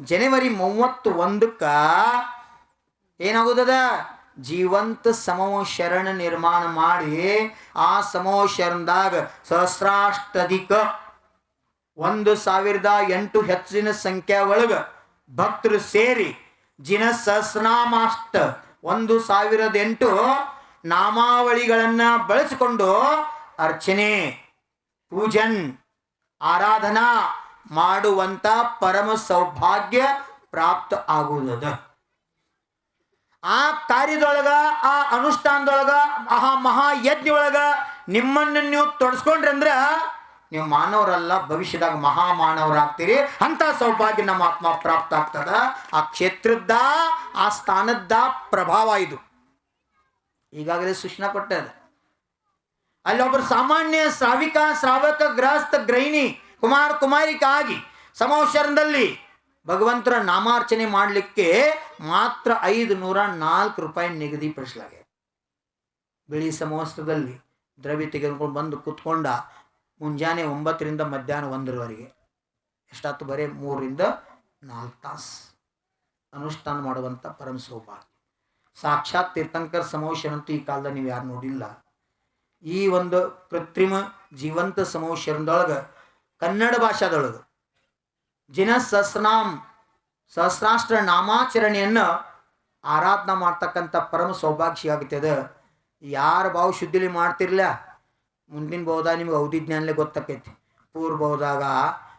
ಜನವರಿ ಮೂವತ್ತು ಒಂದಕ್ಕ ಏನಾಗುದದ ಜೀವಂತ ಸಮೋ ಶರಣ ನಿರ್ಮಾಣ ಮಾಡಿ ಆ ಸಮೋ ಶರಣದಾಗ ಸಹಸ್ರಾಷ್ಟಧಿಕ ಒಂದು ಸಾವಿರದ ಎಂಟು ಹೆಚ್ಚಿನ ಸಂಖ್ಯೆ ಒಳಗೆ ಭಕ್ತರು ಸೇರಿ ಜಿನ ಸಹಸ್ರನಾಮಾಷ್ಟ ಒಂದು ಸಾವಿರದ ಎಂಟು ನಾಮಾವಳಿಗಳನ್ನು ಬಳಸಿಕೊಂಡು ಅರ್ಚನೆ, ಪೂಜನ್, ಆರಾಧನಾ ಮಾಡುವಂತ ಪರಮ ಸೌಭಾಗ್ಯ ಪ್ರಾಪ್ತ ಆಗುವುದದ. ಆ ಕಾರ್ಯದೊಳಗ, ಆ ಅನುಷ್ಠಾನದೊಳಗ, ಆ ಮಹಾ ಒಳಗ ನಿಮ್ಮನ್ನು ನೀವು ತೊಡಸ್ಕೊಂಡ್ರಿ ಅಂದ್ರ ನೀವು ಮಾನವರಲ್ಲ, ಭವಿಷ್ಯದಾಗ ಮಹಾ ಮಾನವರಾಗ್ತೀರಿ ಅಂತ ಸೌಭಾಗ್ಯ ನಮ್ಮ ಆತ್ಮ ಪ್ರಾಪ್ತ ಆಗ್ತದ. ಆ ಕ್ಷೇತ್ರದ ಆ ಸ್ಥಾನದ ಪ್ರಭಾವ ಇದು. ಈಗಾಗಲೇ ಸೂಚನಾ ಕೊಟ್ಟದ. ಅಲ್ಲೊಬ್ಬರು ಸಾಮಾನ್ಯ ಶ್ರಾವಿಕ, ಶ್ರಾವಕ ಗ್ರಹಸ್ಥ ಗೃಹಿಣಿ ಕುಮಾರ ಕುಮಾರಿಕಾಗಿ ಸಮವಸರದಲ್ಲಿ ಭಗವಂತರ ನಾಮಾರ್ಚನೆ ಮಾಡಲಿಕ್ಕೆ ಮಾತ್ರ ಐದು ನೂರ ನಾಲ್ಕು ರೂಪಾಯಿ ನಿಗದಿಪಡಿಸಲಾಗಿದೆ ಬಿಳಿ ಸಮವಸ್ತ್ರದಲ್ಲಿ ದ್ರವ್ಯ ತೆಗೆದುಕೊಂಡು ಬಂದು ಕೂತ್ಕೊಂಡ ಮುಂಜಾನೆ ಒಂಬತ್ತರಿಂದ ಮಧ್ಯಾಹ್ನ ಒಂದರವರೆಗೆ. ಎಷ್ಟಾಯ್ತು ಬರೀ? ಮೂರರಿಂದ ನಾಲ್ಕು ತಾಸು. ಅನುಷ್ಠಾನ ಮಾಡುವಂಥ ಪರಮ ಸೌಭಾಗ್ಯ. ಸಾಕ್ಷಾತ್ ತೀರ್ಥಂಕರ್ ಸಮವಶರಂತೂ ಈ ಕಾಲದಲ್ಲಿ ನೀವು ಯಾರು ನೋಡಿಲ್ಲ. ಈ ಒಂದು ಕೃತ್ರಿಮ, ಜೀವಂತ ಸಮೋಷರದೊಳಗೆ ಕನ್ನಡ ಭಾಷಾದೊಳಗೆ. ಜಿನ ಸಹಸ್ರನಾಮ್ ಸಹಸ್ರಾಷ್ಟ್ರ ನಾಮಾಚರಣೆಯನ್ನು ಆರಾಧನಾ ಮಾಡ್ತಕ್ಕಂಥ ಪರಮ ಸೌಭಾಗ್ಯ ಆಗುತ್ತದೆ ಯಾರು ಭಾವ ಶುದ್ಧಿಲಿ ಮಾಡ್ತಿರ್ಲ ಮುಂದಿನ ಬಹುದ ನಿಮ್ಗೆ ಅವಧಿ ಜ್ಞಾನಲೇ ಗೊತ್ತಾಕೈತಿ ಬಹುದಾಗ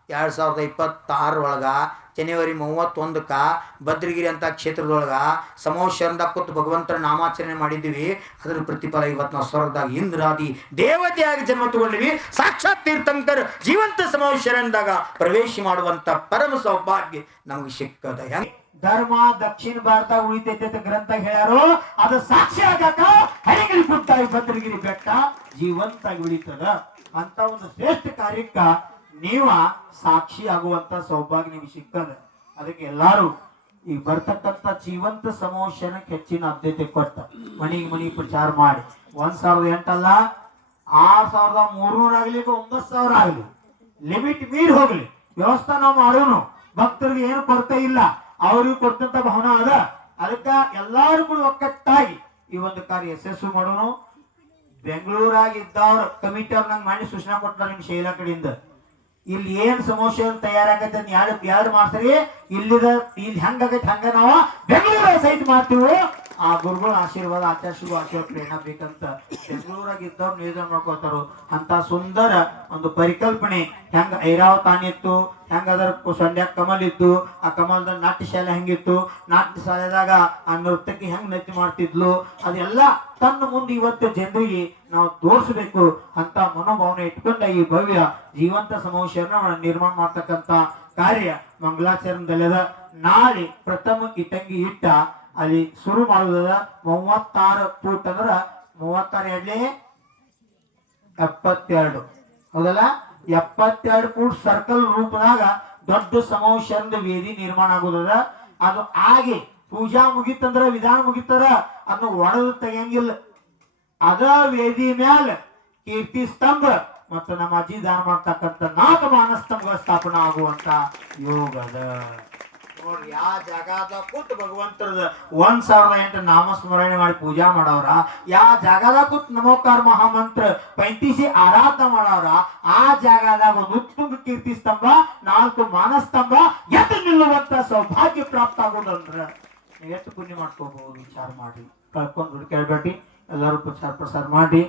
ಎರಡು ಸಾವಿರದ ಇಪ್ಪತ್ತಾರರೊಳಗೆ ಜನವರಿ ಮೂವತ್ತೊಂದಕ್ಕೆ ಭದ್ರಗಿರಿ ಅಂತ ಕ್ಷೇತ್ರದೊಳಗೆ ಸಮೋಶರಣದಾಗ ಕೂತು ಭಗವಂತನ ನಾಮಾಚರಣೆ ಮಾಡಿದ್ದೀವಿ. ಅದರ ಪ್ರತಿಫಲ ಇವತ್ತು ನಾವು ಸ್ವರ್ಗದಾಗ ಇಂದ್ರಾದಿ ದೇವತೆಯಾಗಿ ಜನ್ಮ ತಗೊಂಡಿವಿ ಸಾಕ್ಷಾತ್ ತೀರ್ಥಂಕರ್ ಜೀವಂತ ಸಮೋಶರಣದಾಗ ಪ್ರವೇಶ ಮಾಡುವಂಥ ಪರಮ ಸೌಭಾಗ್ಯ ನಮಗೆ ಸಿಕ್ಕದ. ಧರ್ಮ, ದಕ್ಷಿಣ ಭಾರತ ಉಳಿತೈತೆ ಅಂತ ಗ್ರಂಥ ಹೇಳ್ಯಾರೋ. ಅದು ಸಾಕ್ಷಿ ಆಗಾಕ ಹರಿಗಿರಿ ಭದ್ರಗಿರಿ ಬೆಟ್ಟ ಜೀವಂತಾಗಿ ಉಳಿತದ ಅಂತ ಒಂದು ಶ್ರೇಷ್ಠ ಕಾರ್ಯಕ್ಕ ನೀವ ಸಾಕ್ಷಿ ಆಗುವಂತ ಸೌಭಾಗ್ಯ ನಿಮ್ಗೆ ಸಿಕ್ಕದ ಅದಕ್ಕೆ ಎಲ್ಲಾರು ಈಗ ಬರ್ತಕ್ಕಂತ ಜೀವಂತ ಸಮೋಷಣಕ್ಕೆ ಹೆಚ್ಚಿನ ಆದ್ಯತೆ ಕೊಟ್ಟ. ಮನಿಗೆ ಮನಿ ಪ್ರಚಾರ ಮಾಡಿ. ಒಂದ್ ಸಾವಿರದ ಎಂಟಲ್ಲ, ಆರ್ ಸಾವಿರದ ಮೂರ್ನೂರ ಆಗ್ಲಿ ಒಂಬತ್ ಸಾವಿರ ಆಗ್ಲಿ, ಲಿಮಿಟ್ ಮೀರಿ ಹೋಗ್ಲಿ. ವ್ಯವಸ್ಥೆ ನಾವು ಮಾಡೋನು. ಭಕ್ತರಿಗೆ ಏನು ಕೊರತೆ ಇಲ್ಲ. ಅವ್ರಿಗೆ ಕೊಟ್ಟಂತ ಭಾವನ ಅದ. ಅದಕ್ಕ ಎಲ್ಲಾರು ಕೂಡ ಒಕ್ಕಟ್ಟಾಗಿ ಈ ಒಂದು ಕಾರ್ಯ ಯಶಸ್ವಿ ಮಾಡೋನು. ಬೆಂಗಳೂರಾಗಿದ್ದವ್ರ ಕಮಿಟಿ ಅವ್ರ ನಂಗೆ ಮಾಡಿ ಸೂಚನಾ ಕೊಟ್ಟ ನಿಮ್ ಶೈಲಾ ಕಡೆಯಿಂದ. ಇಲ್ಲಿ ಏನ್ ಸಮೋಸೆ ತಯಾರಾಗತ್ತೆ ಯಾರು ಯಾರು ಮಾಡ್ತಾರೆ? ಇಲ್ಲಿದ ಇಲ್ಲಿ ಹೆಂಗಾಗತ್ತೆ ಹಂಗ ನಾವು ಬೆಂಗಳೂರು ಸೈಟ್ ಮಾಡ್ತೀವಿ. ಆ ಗುರುಗಳ ಆಶೀರ್ವಾದ ಆಚಾರ್ಯಗಳು ಆಶೀರ್ವಾದ ಪ್ರೇರಣಾ ಬೇಕಂತ ಬೆಂಗಳೂರಾಗ ಇದ್ದವ್ರು ನಿಯೋಜನೆ ಮಾಡ್ಕೊತಾರು ಅಂತ ಸುಂದರ ಒಂದು ಪರಿಕಲ್ಪನೆ. ಹೆಂಗ ಐರಾವತಾನಿತ್ತು, ಹೆಂಗ ಅದರ ಸೊಂಡ್ಯಾಗ ಕಮಲ್ ಇತ್ತು ಆ ಕಮಲ್ದ ನಾಟ್ಯ ಶಾಲೆ ಹೆಂಗಿತ್ತು ನಾಟ್ಯ ಶಾಲೆದಾಗ ಆ ನೃತ್ಯಕ್ಕೆ ಹೆಂಗ್ ನೃತ್ಯ ಮಾಡ್ತಿದ್ಲು, ಅದೆಲ್ಲ ತನ್ನ ಮುಂದೆ ಇವತ್ತು ಜನರಿಗೆ ನಾವು ತೋರಿಸ್ಬೇಕು ಅಂತ ಮನೋಭಾವನೆ ಇಟ್ಕೊಂಡ ಈ ಭವ್ಯ ಜೀವಂತ ಸಮಾವೇಶವನ್ನ ನಿರ್ಮಾಣ ಮಾಡ್ತಕ್ಕಂತ ಕಾರ್ಯ ಮಂಗಲಾಚರಣದಲ್ಲದ ನಾಳೆ ಪ್ರಥಮ ಇಟ್ಟಂಗಿ ಇಟ್ಟ ಅಲ್ಲಿ ಶುರು ಮಾಡುವುದ ಮೂವತ್ತಾರು ಫೂಟ್ ಅಂದ್ರ ಮೂವತ್ತಾರು ಎಡ್ಲಿ ಎಪ್ಪತ್ತೆರಡು. ಹೌದಲ್ಲ? ಎಪ್ಪತ್ತೆರಡು ಫೂಟ್ ಸರ್ಕಲ್ ರೂಪದಾಗ ದೊಡ್ಡ ಸಮಾವೇಶದ ವೇದಿ ನಿರ್ಮಾಣ ಆಗುದದ ಅದು ಆಗಿ ಪೂಜಾ ಮುಗಿತಂದ್ರ, ವಿಧಾನ ಮುಗಿತಾರ ಅದನ್ನ ಒಡೆದು ತೆಗಿಯಂಗಿಲ್ಲ. ಅದ ವೇದಿ ಮ್ಯಾಲ ಕೀರ್ತಿ ಸ್ತಂಭ ಮತ್ತು ನಮ್ಮ ಅಜ್ಜಿ ದಾನ ಮಾಡ್ತಕ್ಕಂಥ ನಾಲ್ಕು ಮಾನಸ್ತಂಭ ಸ್ಥಾಪನೆ ಆಗುವಂತ ಯೋಗದ ನೋಡ್ರಿ ಆ ಜಾಗದ ಕೂತ್ ಭಗವಂತರದ ಒಂದ್ ಸಾವಿರದ ಎಂಟು ನಾಮಸ್ಮರಣೆ ಮಾಡಿ ಪೂಜಾ ಮಾಡವ್ರ, ಯಾ ಜಾಗದ ಕೂತ್ ನಮೋಕಾರ ಮಹಾಮಂತ್ರ ಪೈಂತಿಸಿ ಆರಾಧನೆ ಮಾಡವ್ರ, ಆ ಜಾಗದಾಗ ಒಂದು ಉತ್ತುಂಗ ಕೀರ್ತಿ ಸ್ತಂಭ ನಾಲ್ಕು ಮಾನಸ್ತಂಭ, ಎದ್ದು ನಿಲ್ಲುವಂತ ಸೌಭಾಗ್ಯ ಪ್ರಾಪ್ತ ಆಗೋದಂದ್ರ ನೀವು ಎಷ್ಟು ಪುಣ್ಯ ಮಾಡ್ಕೋಬಹುದು ವಿಚಾರ ಮಾಡಿ ಕಳ್ಕೊಂಡು ಕೇಳ್ಬೇಡಿ ಎಲ್ಲರೂ ಪ್ರಚಾರ ಪ್ರಸಾರ ಮಾಡಿ